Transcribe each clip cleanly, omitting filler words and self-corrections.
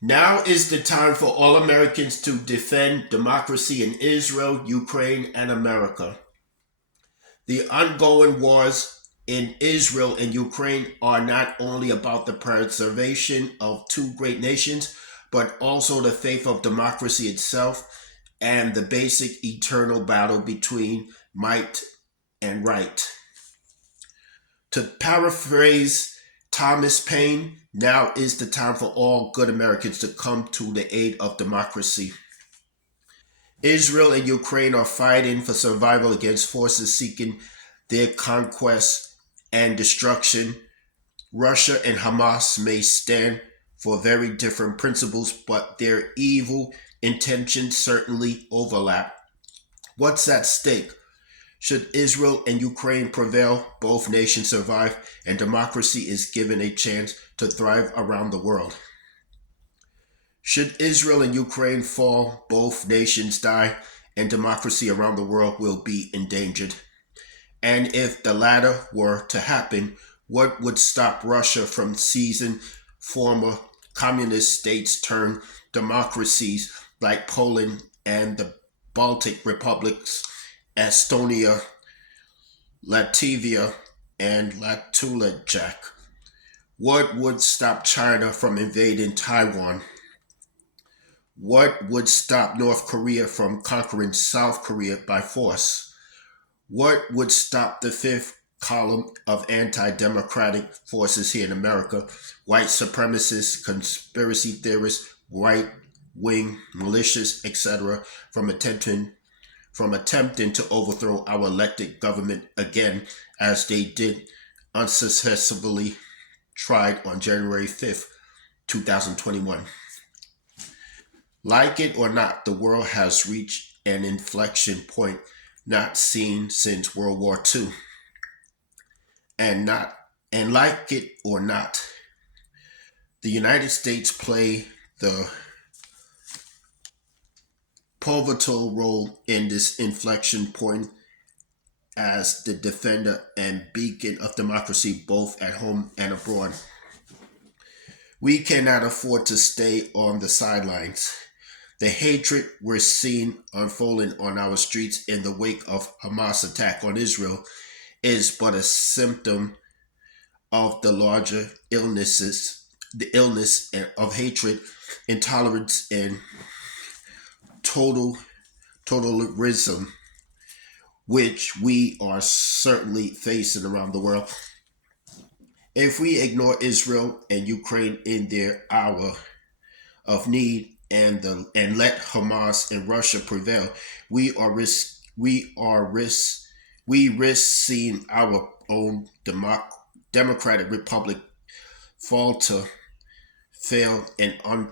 Now is the time for all Americans to defend democracy in Israel, Ukraine, and America. The ongoing wars in Israel and Ukraine are not only about the preservation of two great nations, but also the faith of democracy itself and the basic eternal battle between might and right. To paraphrase Thomas Paine, now is the time for all good Americans to come to the aid of democracy. Israel and Ukraine are fighting for survival against forces seeking their conquest and destruction. Russia and Hamas may stand for very different principles, but their evil intentions certainly overlap. What's at stake? Should Israel and Ukraine prevail, both nations survive, and democracy is given a chance to thrive around the world. Should Israel and Ukraine fall, both nations die, and democracy around the world will be endangered. And if the latter were to happen, what would stop Russia from seizing former communist states turned democracies like Poland and the Baltic republics, Estonia, Latvia, and Latulajak? What would stop China from invading Taiwan? What would stop North Korea from conquering South Korea by force? What would stop the fifth column of anti democratic forces here in America, white supremacists, conspiracy theorists, right wing militias, etc., from attempting to overthrow our elected government again as they did unsuccessfully tried on January 5th, 2021. Like it or not, the world has reached an inflection point not seen since World War II. And like it or not, the United States play the pivotal role in this inflection point as the defender and beacon of democracy both at home and abroad. We cannot afford to stay on the sidelines. The hatred we're seeing unfolding on our streets in the wake of Hamas attack on Israel is but a symptom of the larger the illness of hatred, intolerance, and total totalitarianism, which we are certainly facing around the world. If we ignore Israel and Ukraine in their hour of need and let Hamas and Russia prevail, we risk seeing our own democratic republic falter, fail, and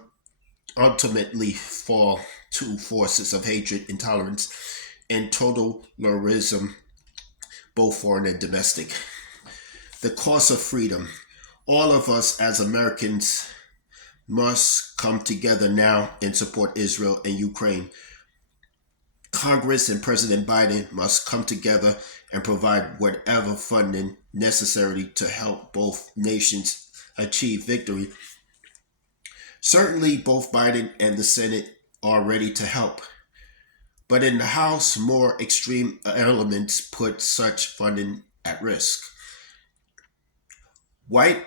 ultimately fall to forces of hatred, intolerance, and totalitarism, both foreign and domestic. The cost of freedom. All of us as Americans must come together now and support Israel and Ukraine. Congress and President Biden must come together and provide whatever funding necessary to help both nations achieve victory. Certainly, both Biden and the Senate are ready to help. But in the House, more extreme elements put such funding at risk. White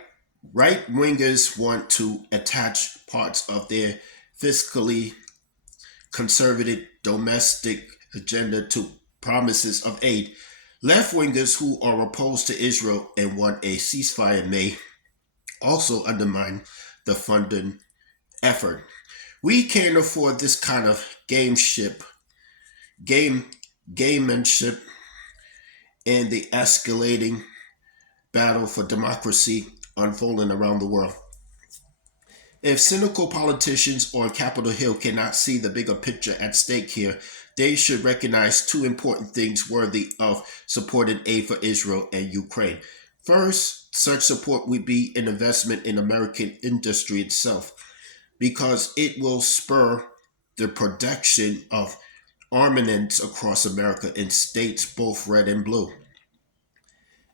Right wingers want to attach parts of their fiscally conservative domestic agenda to promises of aid. Left wingers who are opposed to Israel and want a ceasefire may also undermine the funding effort. We can't afford this kind of game, gamemanship in the escalating battle for democracy unfolding around the world. If cynical politicians on Capitol Hill cannot see the bigger picture at stake here, they should recognize two important things worthy of supporting aid for Israel and Ukraine. First, such support would be an investment in American industry itself, because it will spur the production of armaments across America in states both red and blue.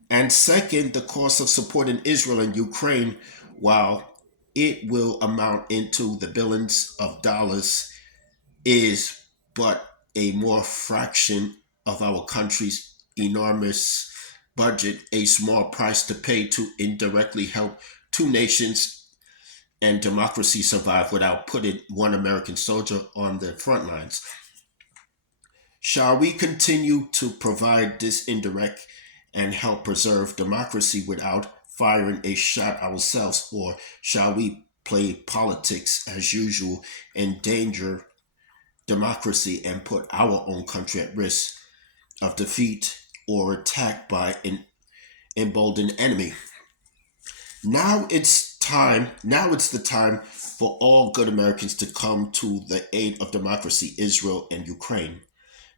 And second, the cost of supporting Israel and Ukraine, while it will amount into the billions of dollars, is but a more fraction of our country's enormous budget, a small price to pay to indirectly help two nations and democracy survive without putting one American soldier on the front lines. Shall we continue to provide this indirect and help preserve democracy without firing a shot ourselves, or shall we play politics as usual, endanger democracy, and put our own country at risk of defeat or attack by an emboldened enemy? Now it's the time for all good Americans to come to the aid of democracy, Israel, and Ukraine.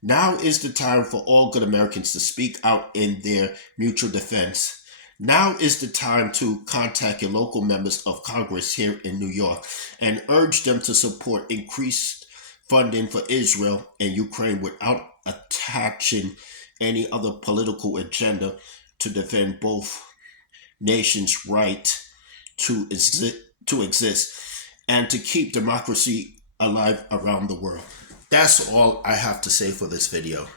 Now is the time for all good Americans to speak out in their mutual defense. Now is the time to contact your local members of Congress here in New York and urge them to support increased funding for Israel and Ukraine without attaching any other political agenda, to defend both nations' right to exist and to keep democracy alive around the world. That's all I have to say for this video.